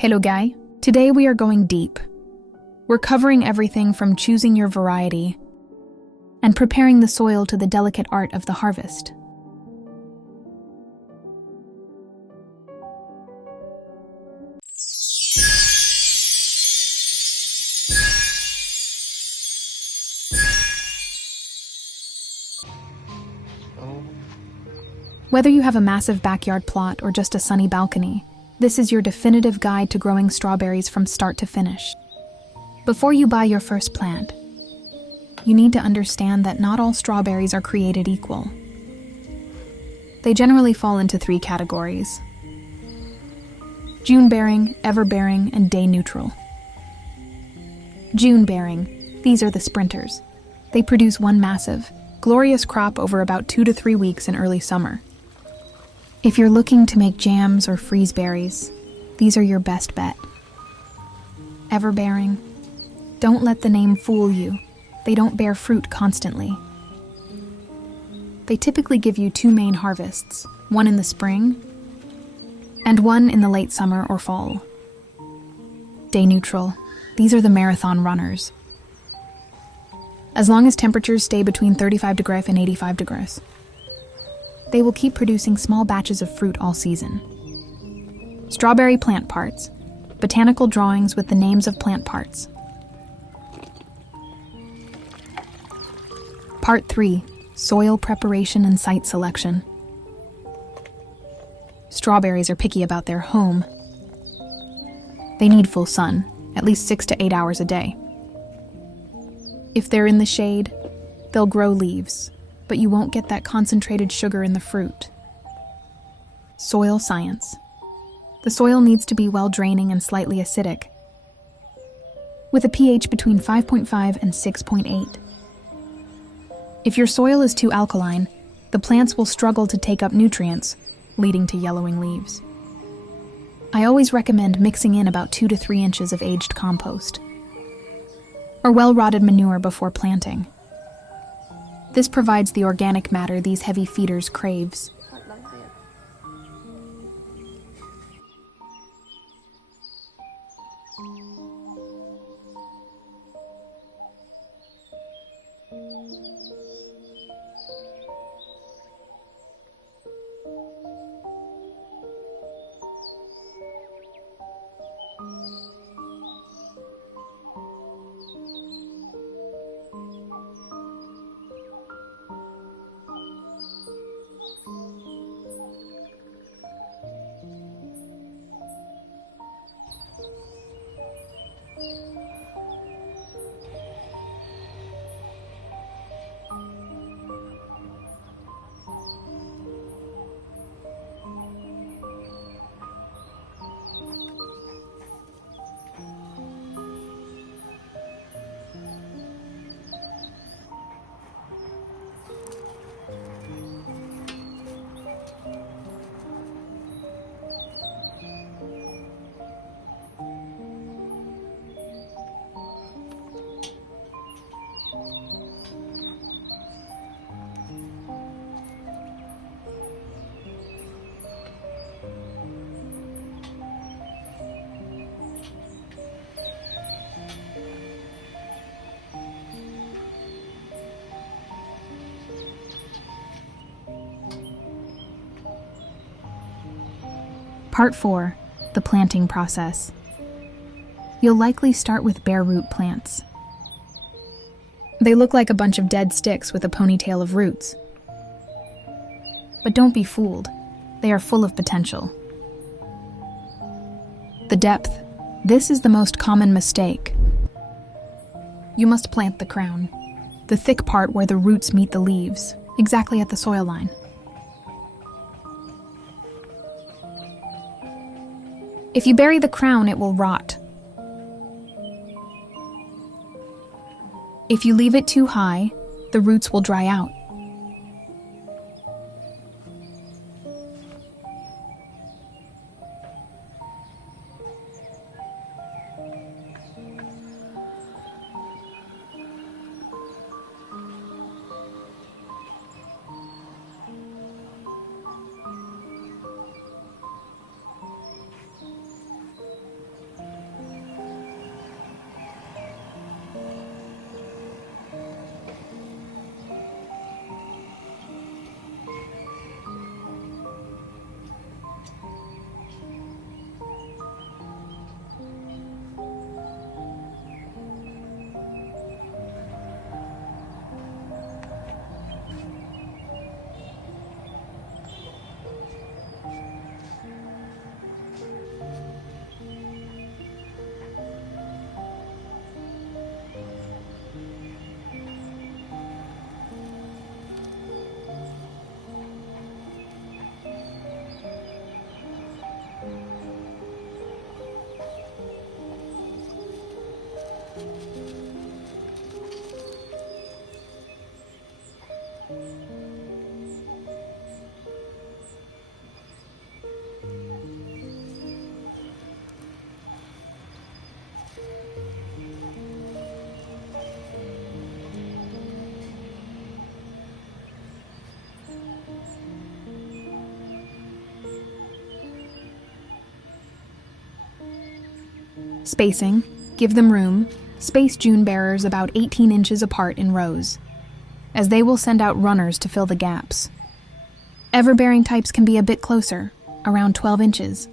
Hello guy, today we are going deep. We're covering everything from choosing your variety and preparing the soil to the delicate art of the harvest. Whether you have a massive backyard plot or just a sunny balcony, this is your definitive guide to growing strawberries from start to finish. Before you buy your first plant, you need to understand that not all strawberries are created equal. They generally fall into 3 categories: June-bearing, ever-bearing, and day-neutral. June-bearing, these are the sprinters. They produce one massive, glorious crop over about 2 to 3 weeks in early summer. If you're looking to make jams or freeze berries, these are your best bet. Ever-bearing, don't let the name fool you. They don't bear fruit constantly. They typically give you 2 main harvests, one in the spring and one in the late summer or fall. Day neutral, these are the marathon runners. As long as temperatures stay between 35 degrees and 85 degrees, they will keep producing small batches of fruit all season. Strawberry plant parts, botanical drawings with the names of plant parts. Part 3, soil preparation and site selection. Strawberries are picky about their home. They need full sun, at least 6 to 8 hours a day. If they're in the shade, they'll grow leaves, but you won't get that concentrated sugar in the fruit. Soil science. The soil needs to be well-draining and slightly acidic, with a pH between 5.5 and 6.8. If your soil is too alkaline, the plants will struggle to take up nutrients, leading to yellowing leaves. I always recommend mixing in about 2 to 3 inches of aged compost or well-rotted manure before planting. This provides the organic matter these heavy feeders craves. Part 4, the planting process. You'll likely start with bare root plants. They look like a bunch of dead sticks with a ponytail of roots. But don't be fooled, they are full of potential. The depth. This is the most common mistake. You must plant the crown, the thick part where the roots meet the leaves, exactly at the soil line. If you bury the crown, it will rot. If you leave it too high, the roots will dry out. Spacing, give them room, space June bearers about 18 inches apart in rows, as they will send out runners to fill the gaps. Ever-bearing types can be a bit closer, around 12 inches.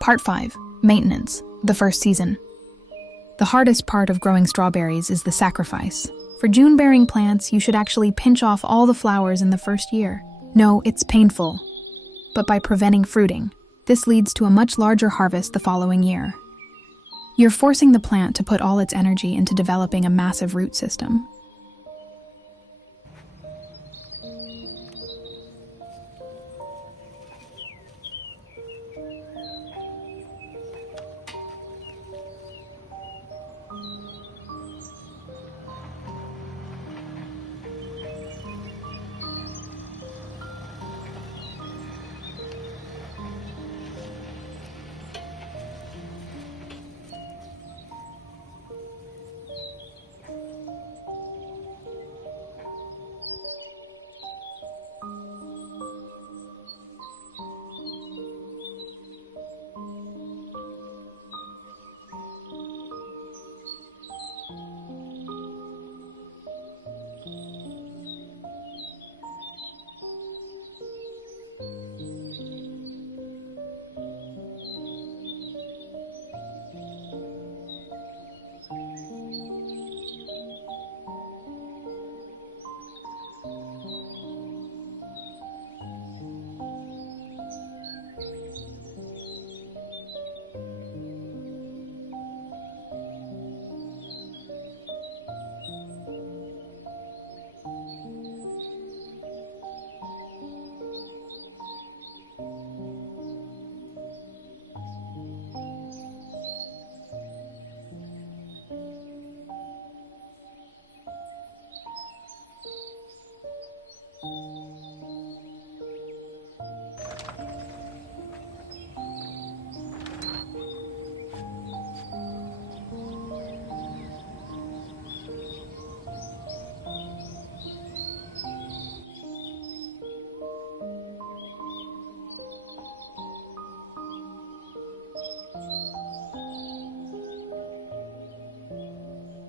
Part 5. Maintenance, the first season. The hardest part of growing strawberries is the sacrifice. For June-bearing plants, you should actually pinch off all the flowers in the first year. No, it's painful, but by preventing fruiting, this leads to a much larger harvest the following year. You're forcing the plant to put all its energy into developing a massive root system.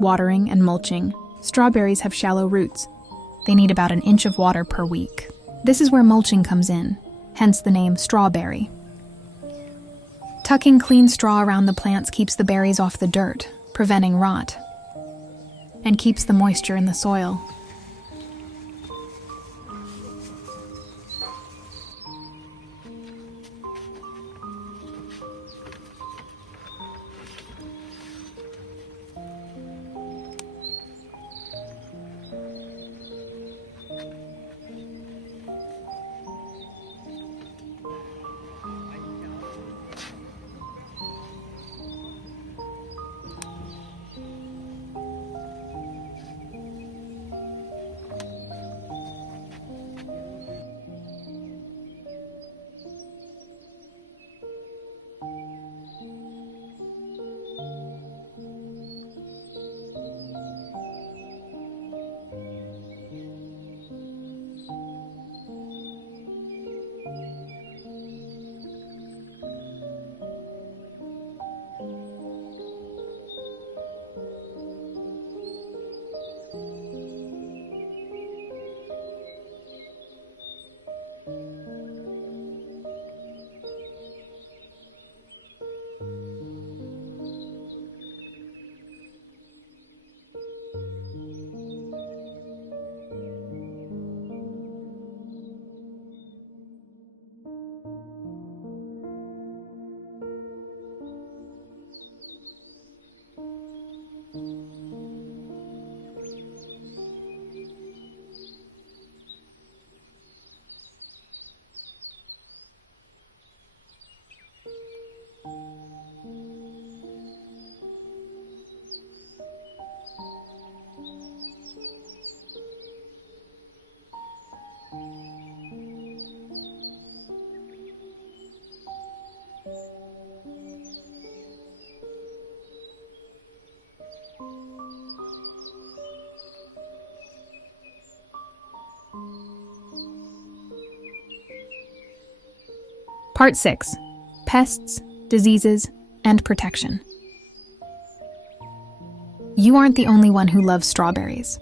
Watering and mulching. Strawberries have shallow roots. They need about an inch of water per week. This is where mulching comes in, hence the name strawberry. Tucking clean straw around the plants keeps the berries off the dirt, preventing rot. and keeps the moisture in the soil. Part 6. Pests, Diseases, and Protection. You aren't the only one who loves strawberries.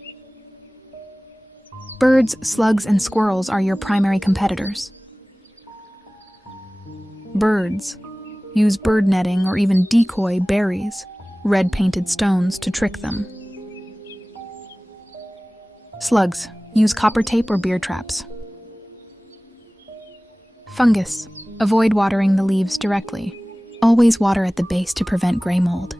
Birds, slugs, and squirrels are your primary competitors. Birds use bird netting or even decoy berries, red-painted stones, to trick them. Slugs use copper tape or beer traps. Fungus. Avoid watering the leaves directly. Always water at the base to prevent gray mold.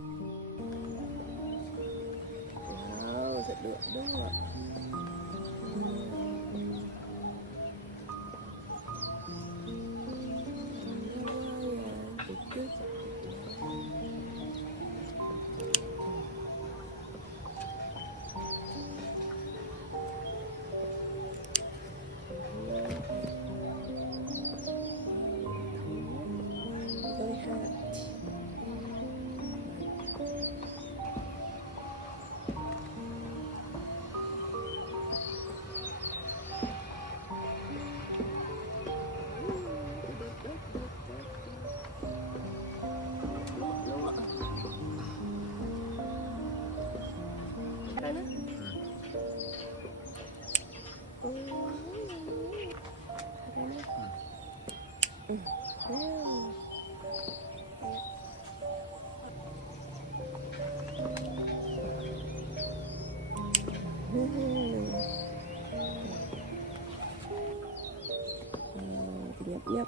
Yep.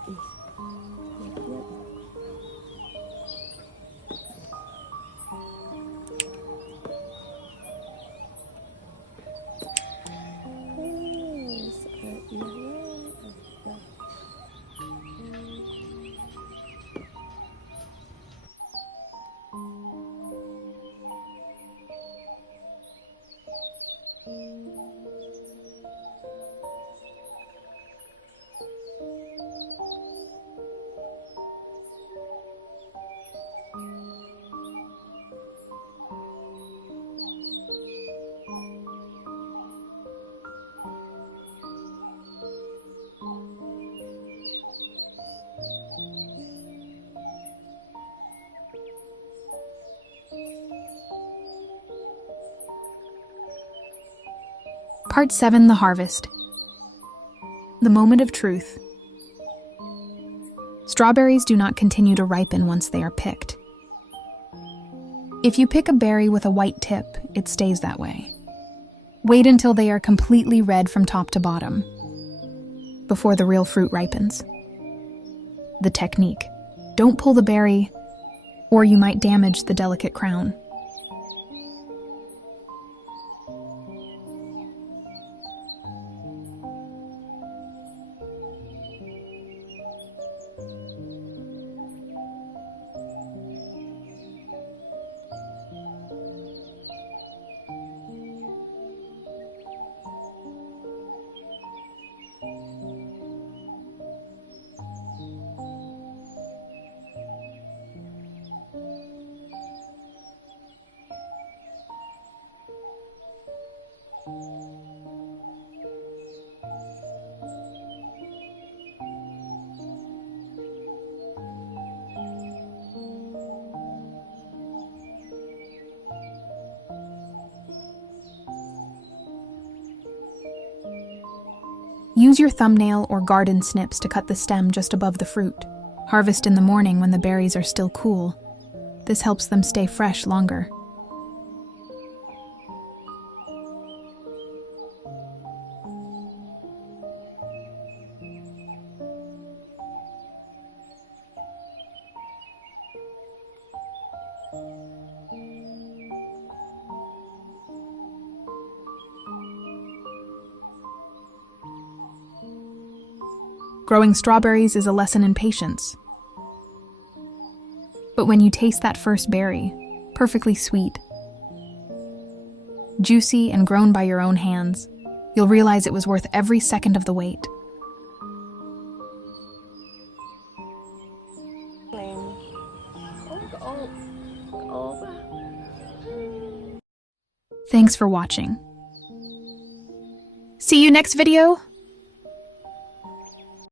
Part 7. The Harvest. The moment of truth. Strawberries do not continue to ripen once they are picked. If you pick a berry with a white tip, it stays that way. Wait until they are completely red from top to bottom, before the real fruit ripens. The technique: don't pull the berry, or you might damage the delicate crown. Use your thumbnail or garden snips to cut the stem just above the fruit. Harvest in the morning when the berries are still cool. This helps them stay fresh longer. Growing strawberries is a lesson in patience. But when you taste that first berry, perfectly sweet, juicy and grown by your own hands, you'll realize it was worth every second of the wait. Thanks for watching. See you next video!